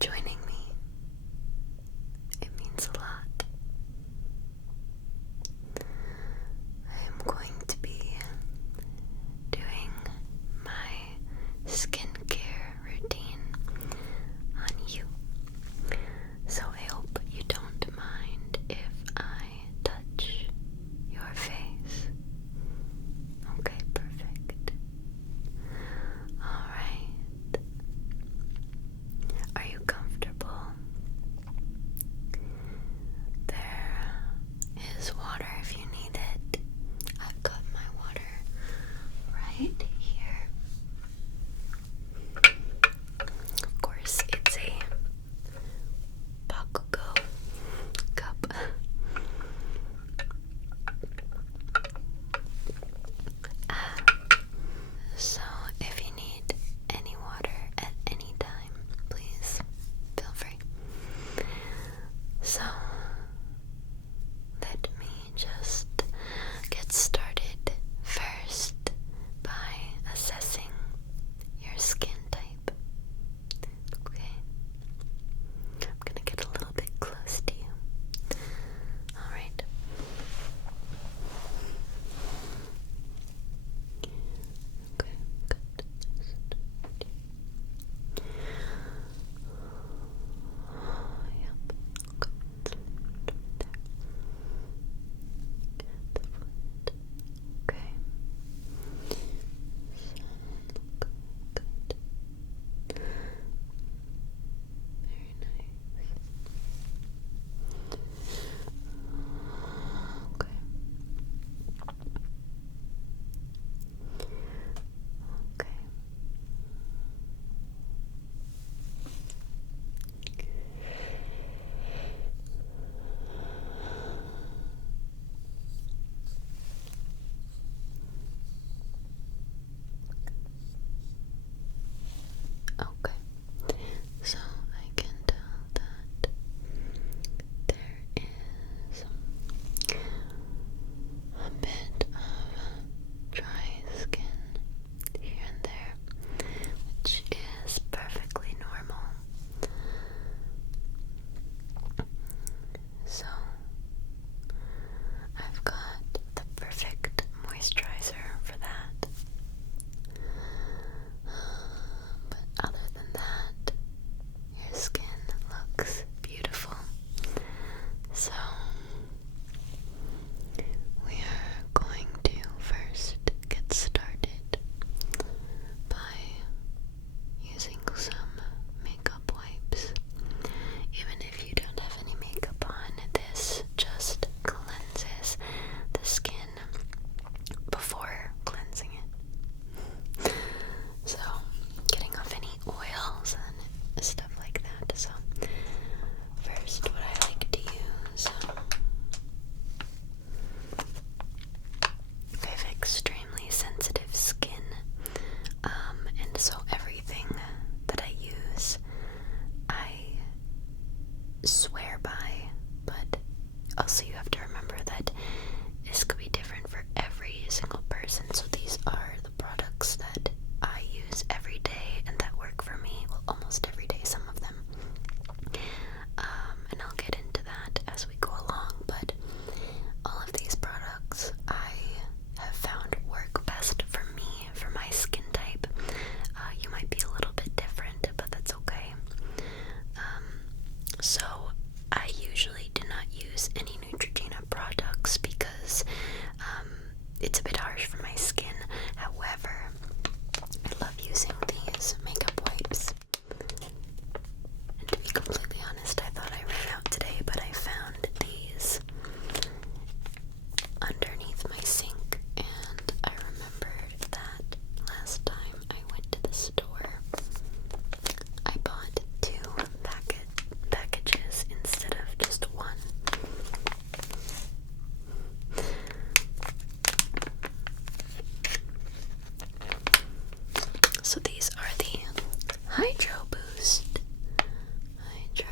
joining me. It means a lot. I am going to be doing my skincare routine on you. So I hope you don't mind if I touch your face. Okay, perfect. Alright. Are you comfortable? There is water if you need it. I've got my water right here. Of course, it's a Bakugo cup. So, if you need any water at any time, please feel free. So, let me just get started first by assessing your skin type. Okay? I'm gonna get a little bit close to you. Alright. Okay, good. Yep. Good. Okay. Good. Very nice. Okay. Okay. Okay. So I can tell that there is a bit of dry skin here and there, which is perfectly normal. So I've got the perfect moisturizer for that. But other than that, your skin looks beautiful. So we are going to first get started by using some makeup wipes. Even if you don't have any makeup on, this just cleanses the skin before cleansing it. So, getting off any oils and stuff like that. So, first, what I like to use, I have extremely sensitive skin, and so everything that I use, I swear by, but also you have to remember that this could be different for every single person. So these are the products that I use every day and that work for me. Well, almost every day, some of them. And I'll get into that as we go along, but all of these products I have found work best for me, for my skin type. You might be a little bit different, but that's okay. So I usually do not use any Neutrogena products because it's a bit harsh for my skin. However, I love using these makeup wipes. And to be completely honest, I thought I ran out today, but I found these underneath my sink, and I remembered that last time I went to the store, I bought 2 packages instead of just one. So these are the Hydro Boost. Hydro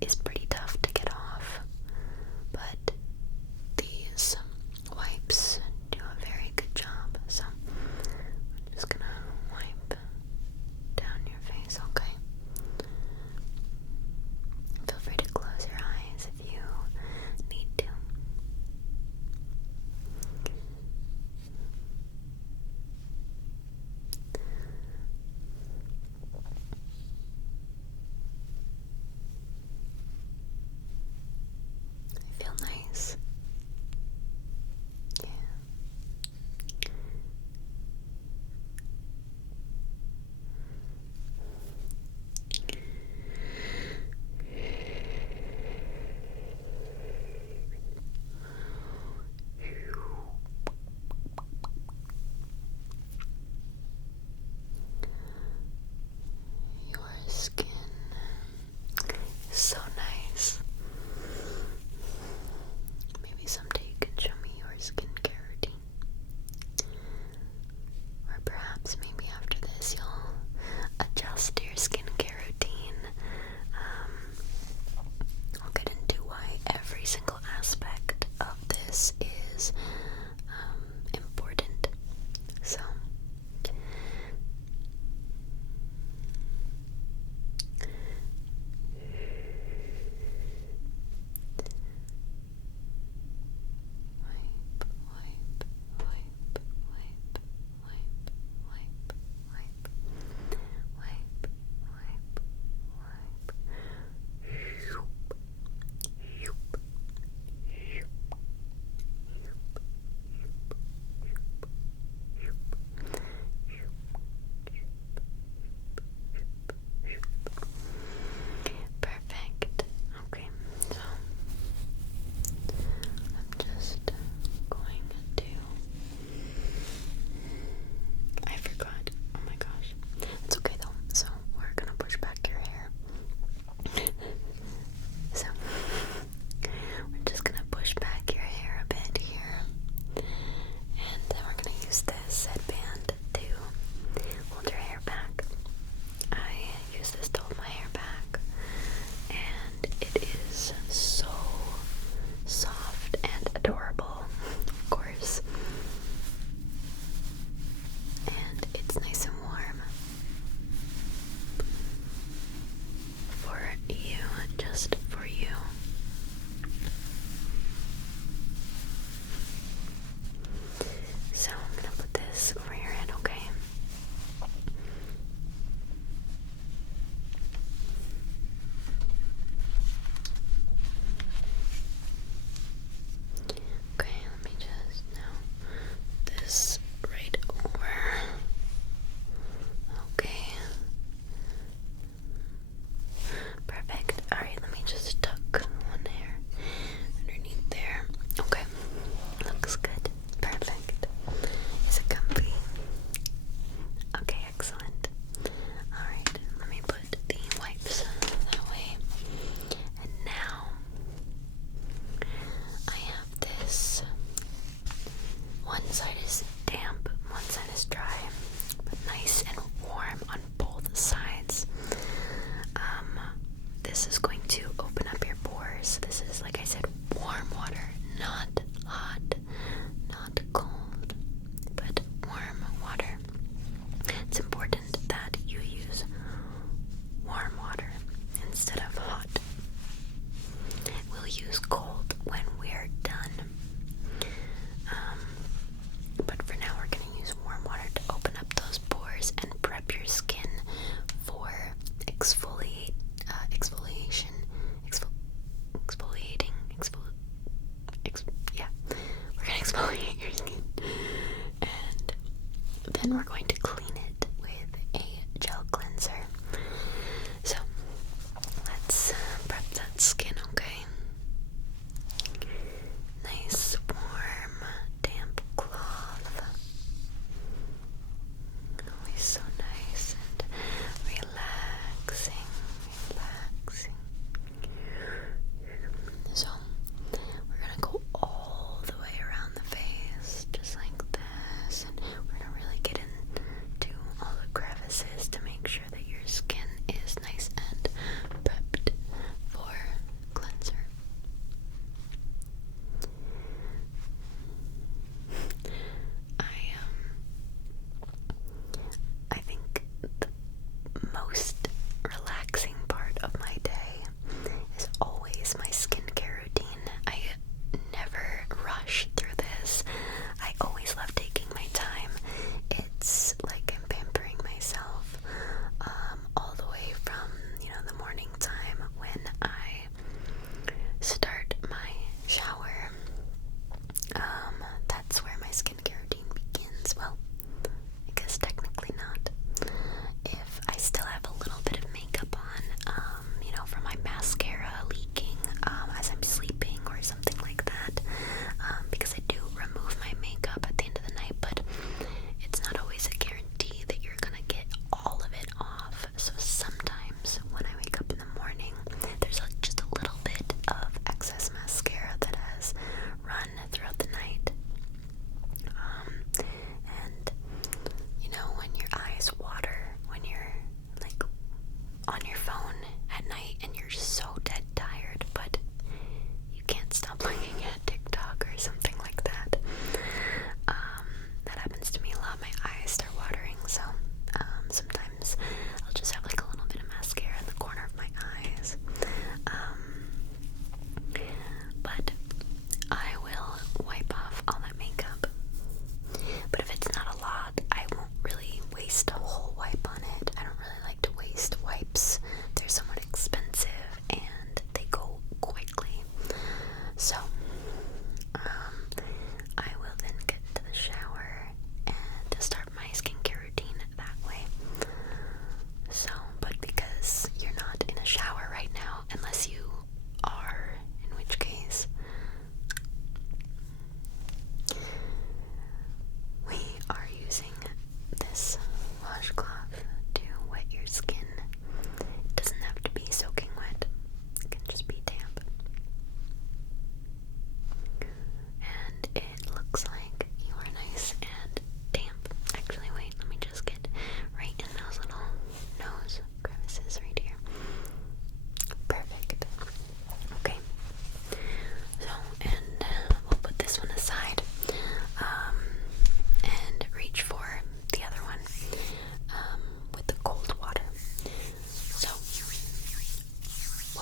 is pretty tough to get off, but these wipes do a very good job. So I'm just gonna wipe down your face, okay? Feel free to close your eyes if you need to.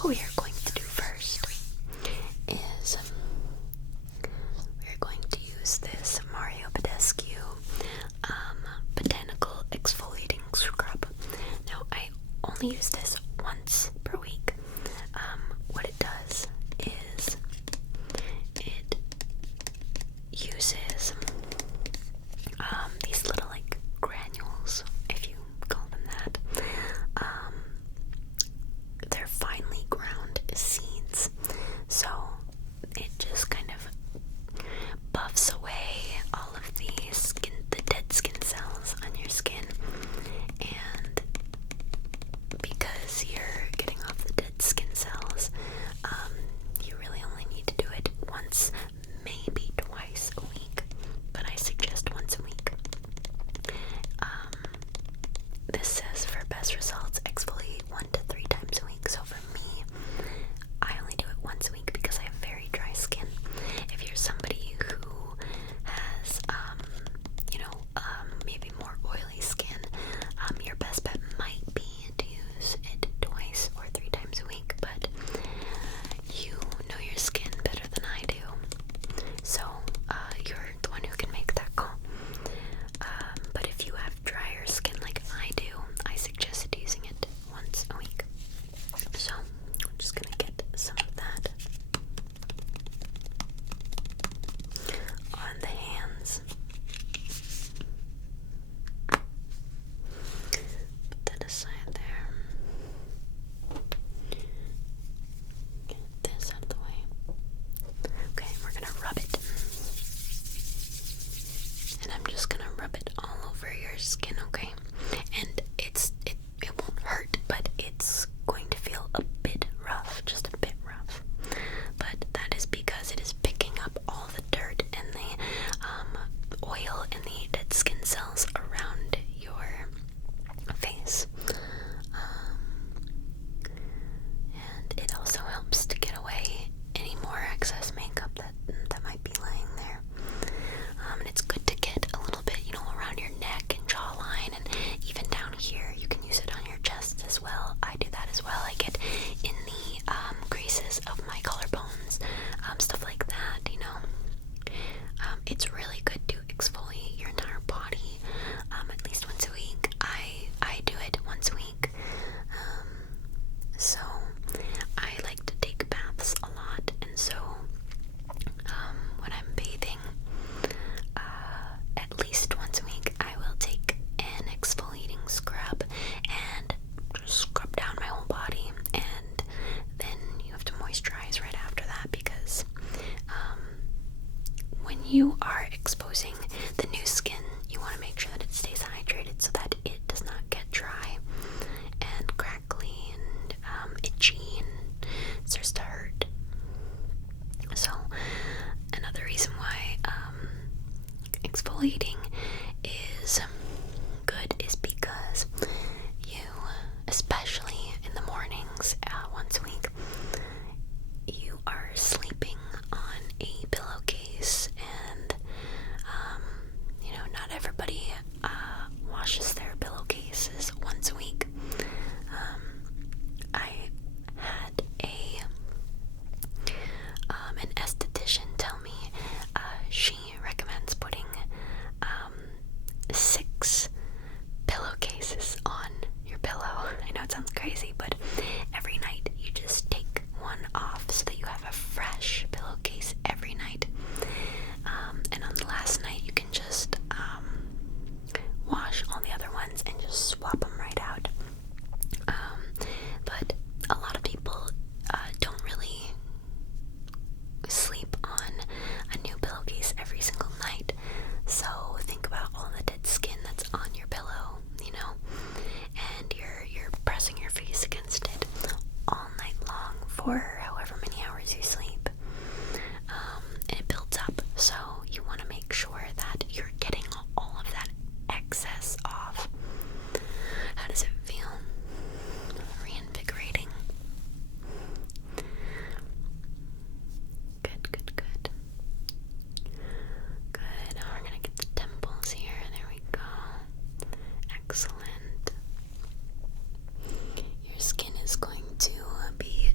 what we are going to do first is we're going to use this Mario Badescu botanical exfoliating scrub. Now, I only use this once per week. What it does is it uses these little like granules, if you call them that. They're finely ground seeds, so it just kind of buffs away all of the dead skin cells on your skin. And because you're getting off the dead skin cells, you really only need to do it once, maybe twice a week, but I suggest once a week. This says for best results, exfoliate 1 to 3 times a week. So for me, I only do it once a week because I have very dry skin. If you're somebody who has, maybe more oily skin, your best bet might be to use it twice or 3 times a week, but you know your skin better than I do, so you're the one who can make that call. But if you have drier skin like I do, I suggest using it once a week. So I'm just gonna get some of that on the hands. Put that aside there. Get this out of the way. Okay, we're gonna rub it. And I'm just gonna rub it all over your skin, okay? And it won't hurt, but it's going to feel a bit rough, just a bit rough. But that is because it is picking up all the dirt and the oil and the dead skin cells around your face. And it also helps to get away any more excess makeup that might be laying there. And it's good to get a little bit, around your neck and jawline, and even down here. You can use it on your chest as well. I do that as well. I get in the creases of my collarbones, stuff like that, It's really good to exfoliate your entire body, at least once a week. I do it once a week. So I like to take baths a lot, and so when I'm bathing, at least once a week, I will take an exfoliating scrub and just scrub down my whole body, and then you have to moisturize right after that, because when you are exposing the new skin, you want to make sure that it stays hydrated so that it does not get dry and crackly and itchy and starts to hurt. So another reason why exfoliating is good is because you, especially in the mornings, once a week, you are sleeping on a pillowcase, and not everybody washes their pillowcases once a week. I had an esthetician tell me she recommends putting 6 pillowcases on your pillow. I know it sounds crazy, but every night you just take one off so that you have a fresh pillowcase every night. And on the last night you can just wash all the other ones and just swap them right out. But a lot of people don't really sleep on a new pillowcase every single night. So think about all the dead skin that's on your pillow, and you're pressing your face against it all night long for however many hours you sleep. And it builds up, so you want to make sure that you're getting all of that excess off. How does it feel? Reinvigorating. Good, good, good. Good. Now we're gonna get the temples here. There we go. Excellent. Your skin is going to be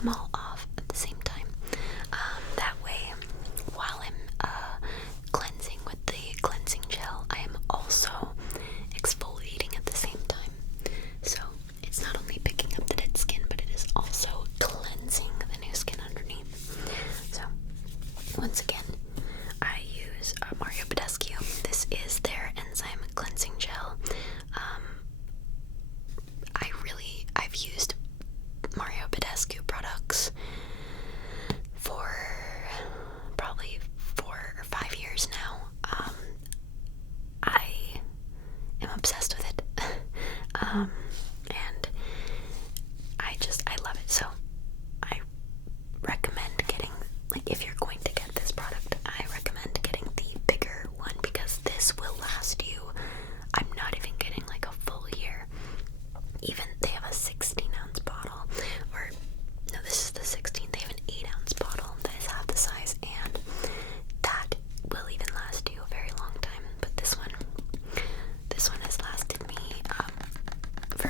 them all off at the same time. That way, while I'm cleansing with the cleansing gel, I am also exfoliating at the same time. So it's not only picking up the dead skin, but it is also cleansing the new skin underneath. So once again, I use Mario Badescu. This is their enzyme cleansing gel. I've used Mario Badescu products for probably 4 or 5 years now. I am obsessed with it. And I love it. So I recommend getting, like, if you're going to get this product, I recommend getting the bigger one, because this will last you, I'm not even kidding, like a full year. Even they have a 16-ounce bottle, or no, this is the 16. They have an 8-ounce bottle that is half the size, and that will even last you a very long time. But this one has lasted me for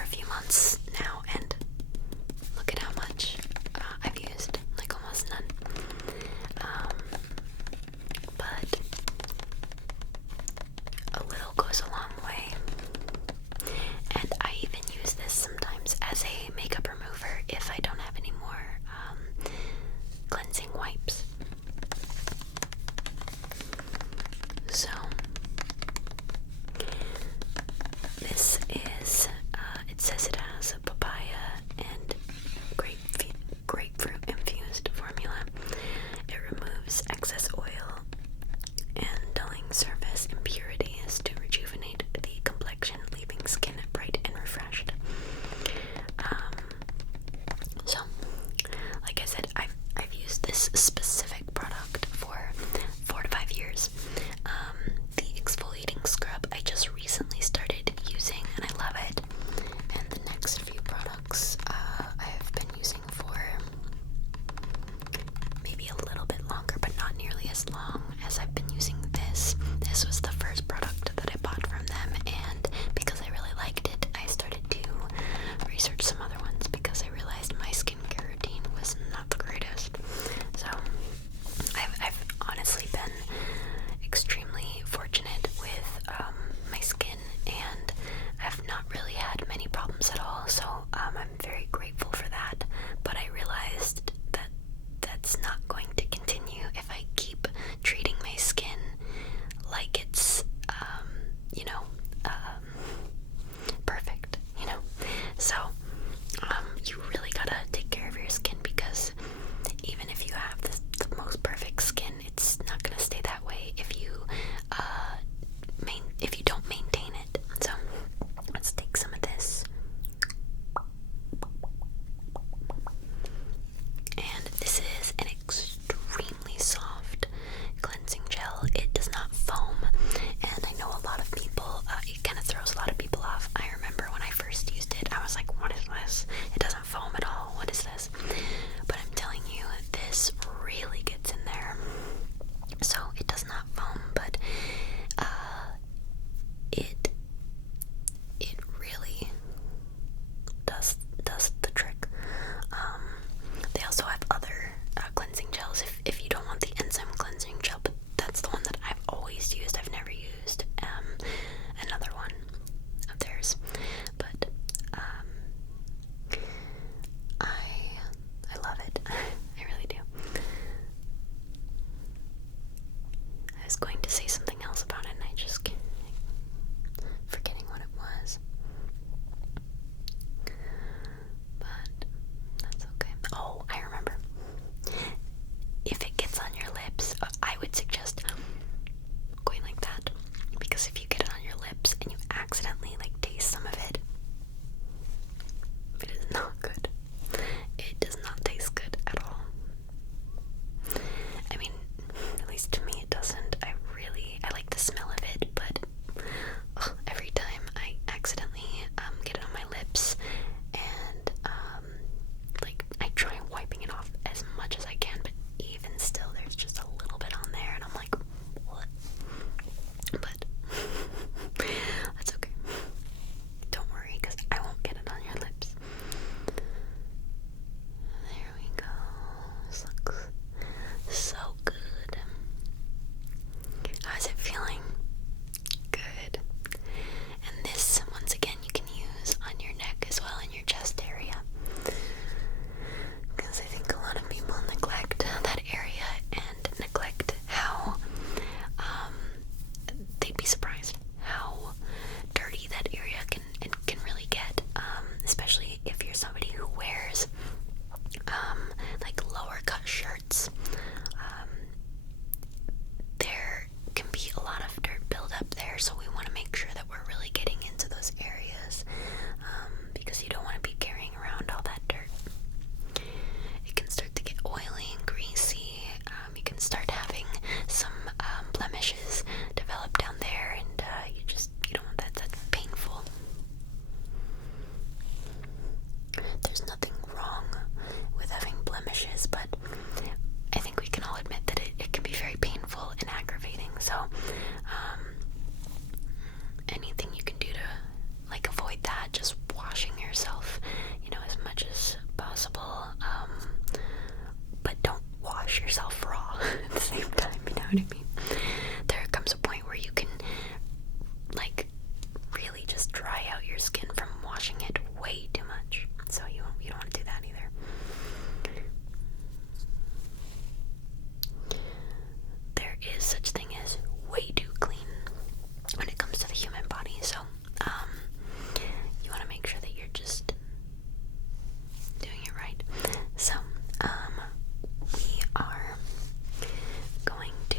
lower cut shirts, there can be a lot of dirt buildup there, so we want to make sure that we're really getting into those areas, because you don't want to be carrying around all that dirt. It can start to get oily and greasy. You can start having some blemishes develop down there, and you don't want that. That's painful. There's nothing wrong with having blemishes, but I think we can all admit that it can be very painful and aggravating. So anything you can do to like avoid that, just washing yourself, as much as possible. But don't wash yourself raw at the same time, you know what I mean? There comes a point where you can like really just dry out your skin from washing it way too much. So you don't want to do that either. There is such thing as way too clean when it comes to the human body. So you want to make sure that you're just doing it right. So we are going to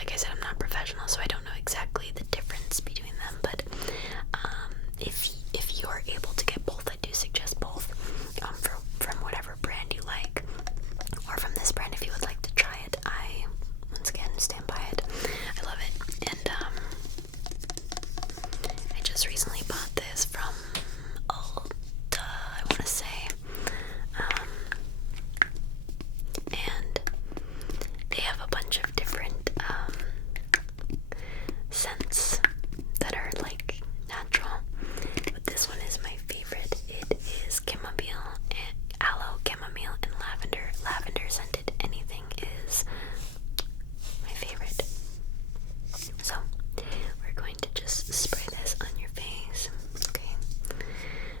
like I said, I'm not professional, so I don't know exactly the difference between them, but if you're able to get both, I do suggest both, from whatever brand you like, or from this brand if you would like to try it. I, once again, stand by it. I love it. And I just recently bought this from Ulta, I want to say, and they have a bunch of different scents that are like natural, but this one is my favorite. It is chamomile, and aloe, chamomile, and lavender. Lavender scented anything is my favorite. So we're going to just spray this on your face. Okay,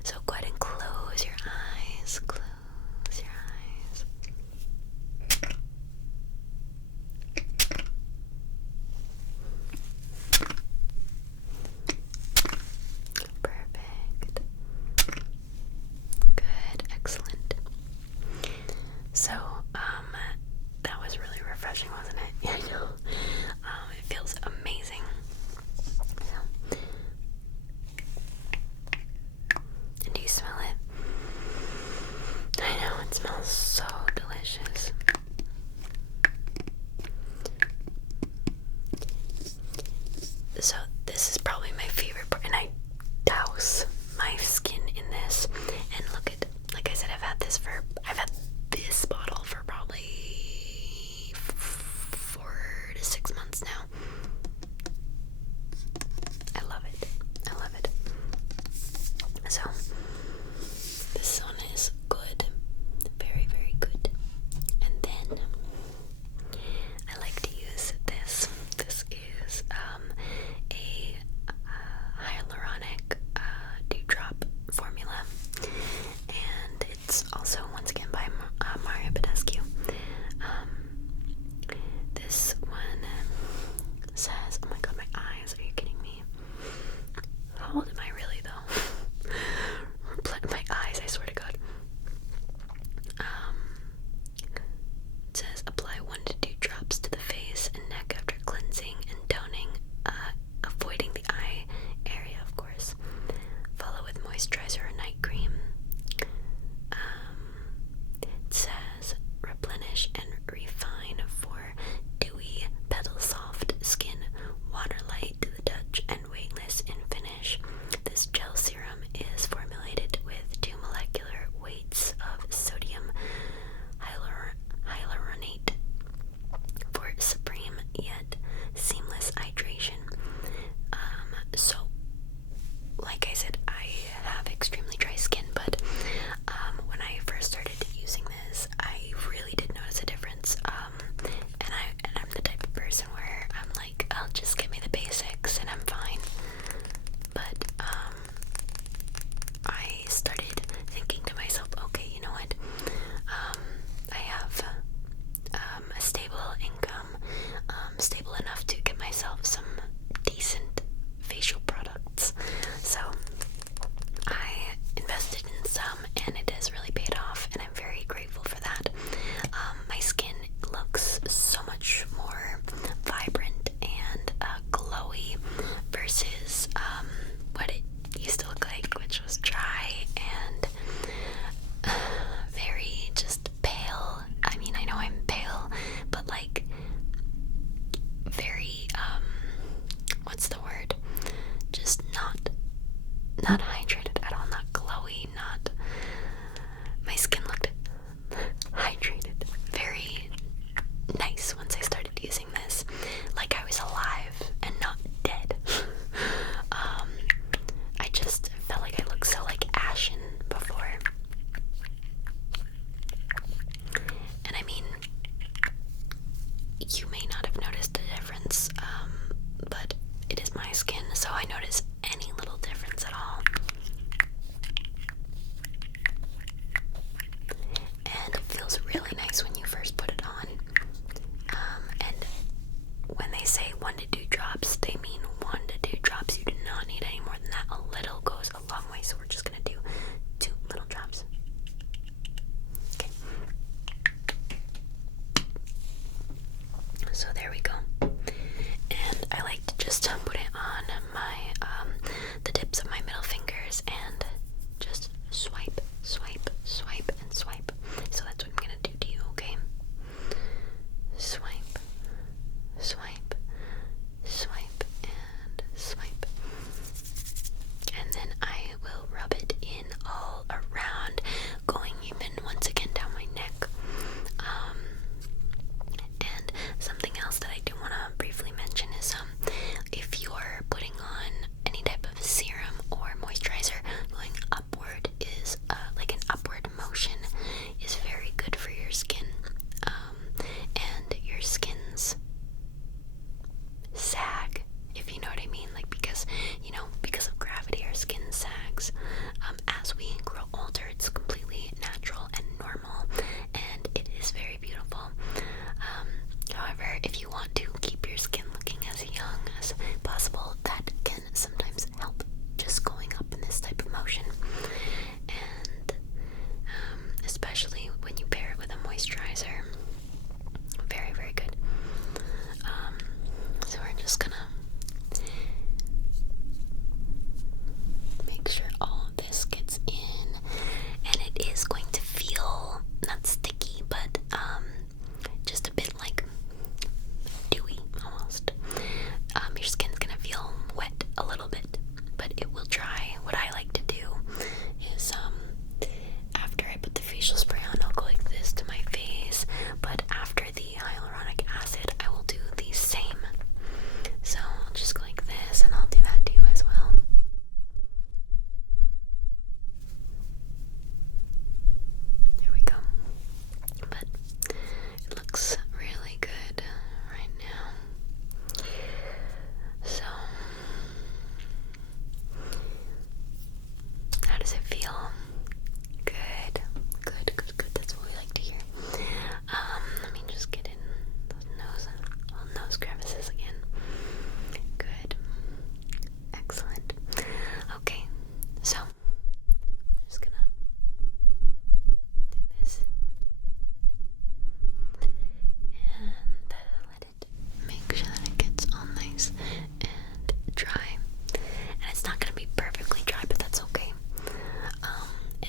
so go ahead and close your eyes. Close your eyes. Perfect. Good, excellent. So, that was really refreshing, wasn't it? Yeah, I know. It feels amazing. So, and do you smell it? I know, it smells so delicious. So this is probably my favorite part, and I douse my skin in this. And look at, like I said, I've had this bottle for probably 4 to 6 months now. I love it. I love it. So this one is good, very, very good. And then I like to use this. This is a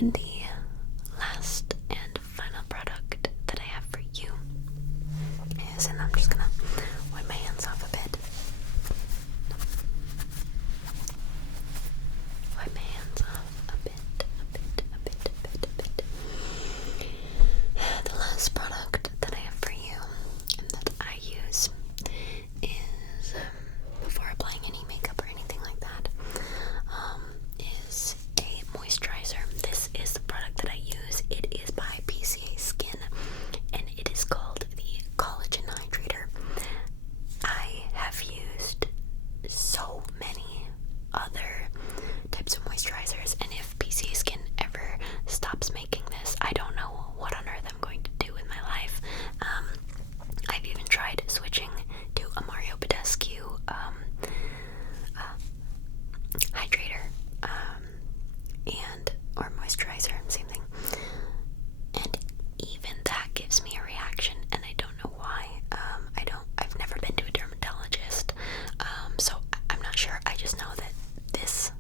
And the last and final product that I have for you is, and I'm just gonna wipe my hands off a bit. Wipe my hands off a bit. The last product that I have for you and that I use is, before applying any makeup or anything like that, is a moisturizer. This is the product that I use. It is by PCA Skin, and it is called the Collagen Hydrator. I have used so many other types of moisturizers, and if PCA Skin ever stops making this, I don't know what on earth I'm going to do with my life. I've even tried switching to a Mario Badescu hydrator or moisturizer, same thing, and even that gives me a reaction, and I don't know why. I've never been to a dermatologist, so I'm not sure. I just know that this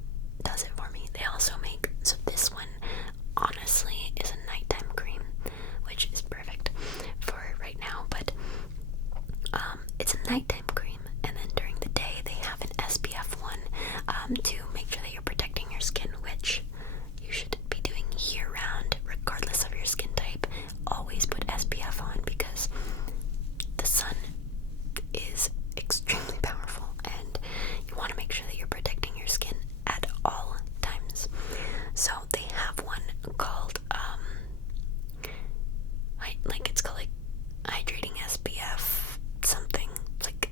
does it for me. They also make, so this one honestly is a nighttime cream, which is perfect for right now, but it's a nighttime cream, and then during the day they have an SPF one to make sure that you're protecting your skin, which you should be doing year round regardless of your skin type. Always put SPF on because the sun is extremely powerful, and you want to make sure that you're protecting your skin at all times. So they have one called it's called hydrating SPF something, like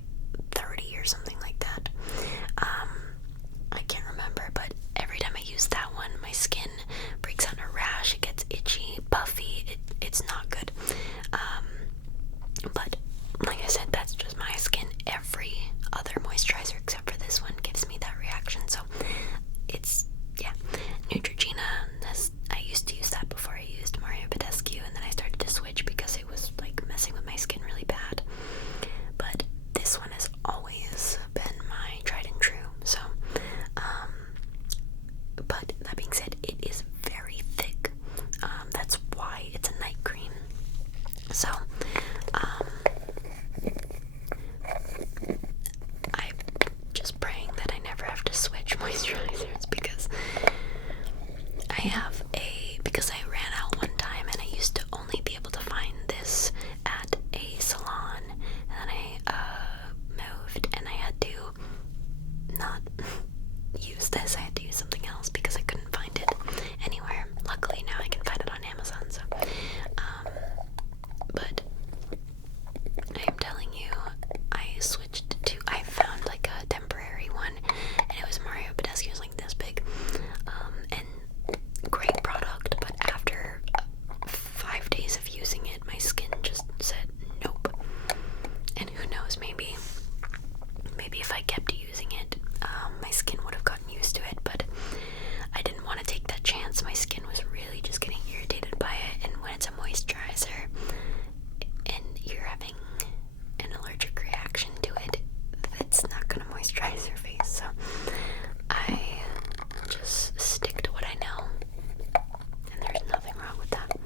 30 or something like that. I can't remember, but every time I use that one, my skin breaks out in a rash. It gets itchy, puffy. It's not good. But like I said, that's just my skin. Every other moisturizer except for this one gives me that reaction. So it's, yeah. Neutrogena, I used to use that before I used Mario Badescu, and then I started to switch because it was like messing with my skin really bad. But this one has always been my tried and true. So, but that being said, it is very thick. That's why it's a night cream. So, I'm just praying that I never have to switch moisturizers, because because I ran out one time, and I used to only be able to find this at a salon, and then I moved, and I had to not use this. I had to use something else because I couldn't find it anywhere. Luckily now I can find it on Amazon. So but I am telling you, I found like a temporary one, and it was Mario Badescu. It was like this big, and great product, but after 5 days of using it, my skin just said nope. And who knows, maybe if I kept using it, my skin would have gotten used to it, but I didn't want to take that chance. My skin was really just getting irritated by it, and when it's a moisturizer and you're having an allergic reaction to it, it's not gonna moisturize your face. So I just stick to what I know, and there's nothing wrong with that.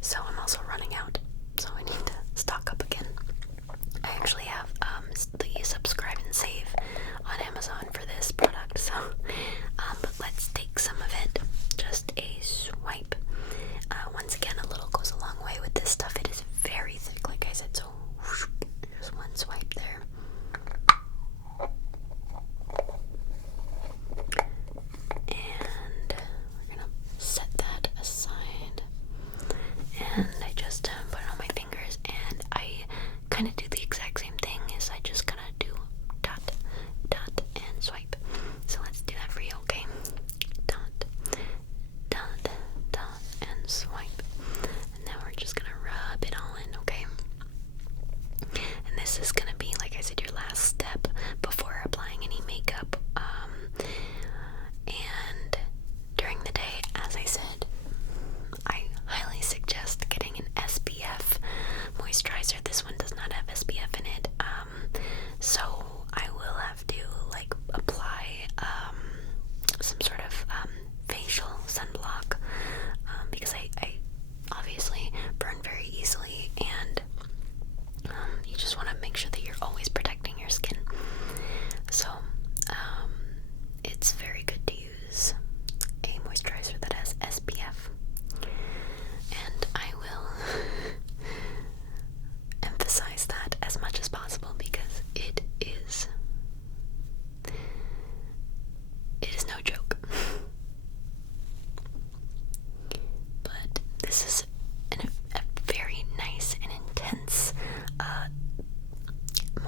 So I'm also running out, so I need to stock up again. I actually have the subscribe and save on Amazon for this product, so but let's take some of it. Just a swipe. Once again, a little goes a long way with this stuff. It is very thick, like I said, so whoosh, just one swipe there. And we're gonna set that aside. And I just put it on my fingers, and I kind of do the exact same thing. Is I just kind of do dot, dot, and swipe. So let's do that for you, okay? Dot, dot, dot, and swipe. And now we're just gonna rub it all in, okay? And this is gonna be, like I said, your last step before applying any makeup. And during the day, as I said, I highly suggest getting an SPF moisturizer. This one does not have SPF in it, so I will have to like apply some sort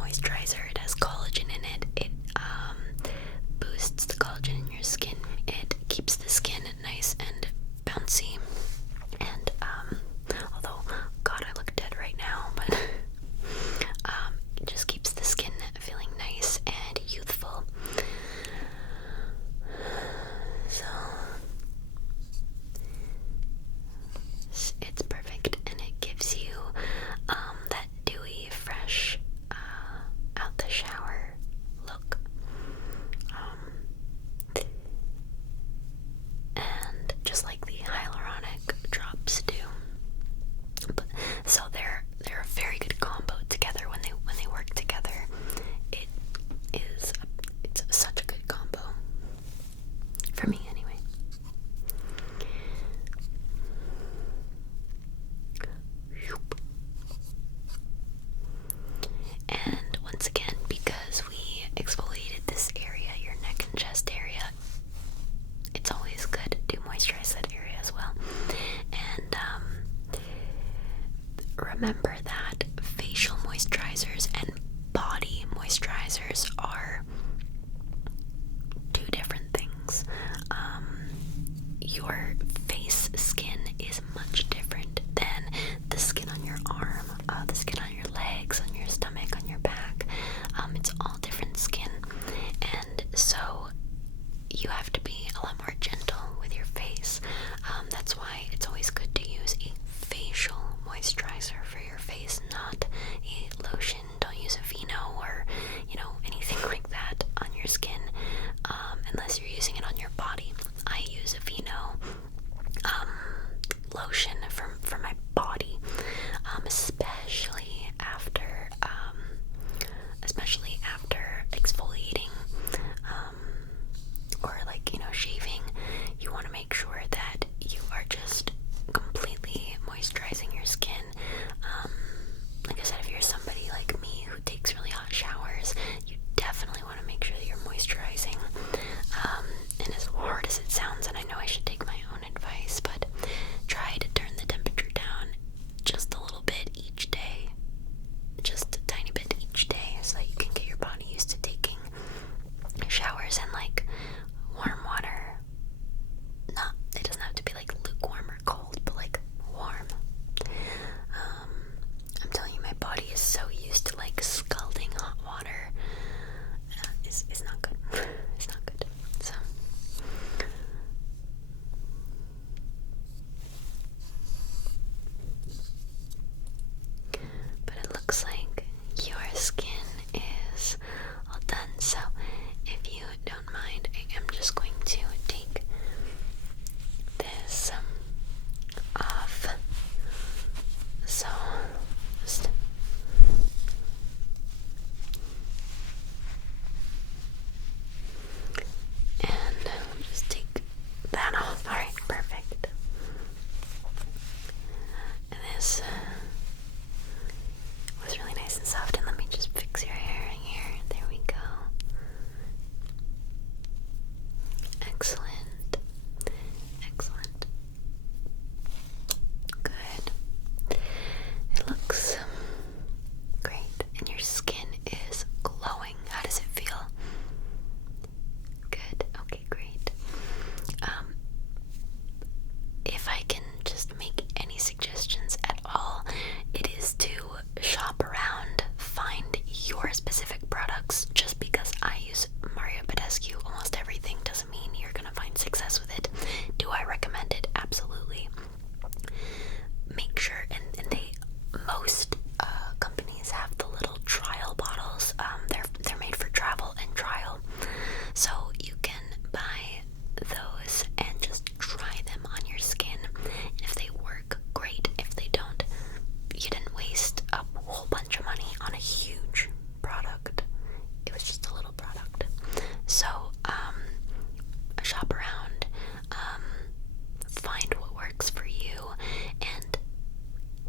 moisturizer. It has collagen in it. It boosts the collagen in your skin. It keeps the skin nice and bouncy. And although, God, I look dead right now, but it just keeps the skin feeling nice and youthful. So it's perfect, and it gives you that dewy, fresh, out the shower look. And just like the hyaluronic drops do. So they're a very good combo together when they work together. It's such a good combo. For me anyway. And once again, because we exfoliated this area, your neck and chest area, it's always good to moisturize that area as well. And remember that facial moisturizers and body moisturizers are two different things. Your face skin is much different than the skin on your arm, the skin on your legs, on your stomach, on your back. It's all different skin, and so you have to be a lot more gentle with your face. That's why it's always good to use a facial moisturizer for your face, not a lotion. Don't use a Vino or, anything like that on your skin, unless you're using it on your body. I use a Vino lotion for my body, especially after exfoliating, or shaving. You want to make sure that you are just completely moisturizing your skin. Like I said, if you're somebody like me who takes really hot showers, you definitely want to make sure that you're moisturizing. And as hard as it sounds, and I know I should take my own advice, but try to turn the temperature down just a little bit each day. Just a tiny bit each day, so that you can get your body used to taking showers in warm water. It doesn't have to be lukewarm or cold, but warm. I'm telling you, my body is so used to scalding hot water. It's not good. It's not good. So but it looks like your skin is all done. So if you don't mind, I am just going to take this off. So just and just take that off. Alright, perfect. And this was really nice and soft, and let me just fix your hair in here. There we go. Excellent. Excellent. Good. It looks great, and your skin is glowing. How does it feel? Good. Okay, great. If I can just make any suggestions at all, it is to shop around, find your specific products. Just because I use Mario Badescu almost everything doesn't mean you're gonna find success with it. Do I recommend it? Absolutely. Make sure, and most companies have the little trial bottles. They're made for travel and trial, so you can buy those and just try them on your skin. And if they work, great. If they don't, you didn't waste a whole bunch of money on a huge product. It was just a little product. So shop around, find what works for you, and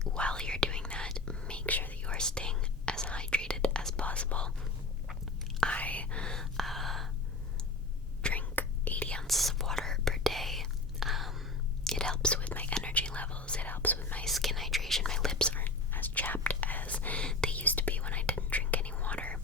while you're doing that, make sure that you are staying as hydrated as possible. I drink 80 ounces of water per day. It helps with my energy levels. It helps with my skin hydration. My lips aren't as chapped as they used to be when I didn't drink any water.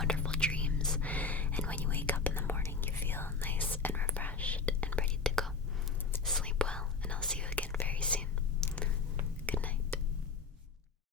wonderful dreams. And when you wake up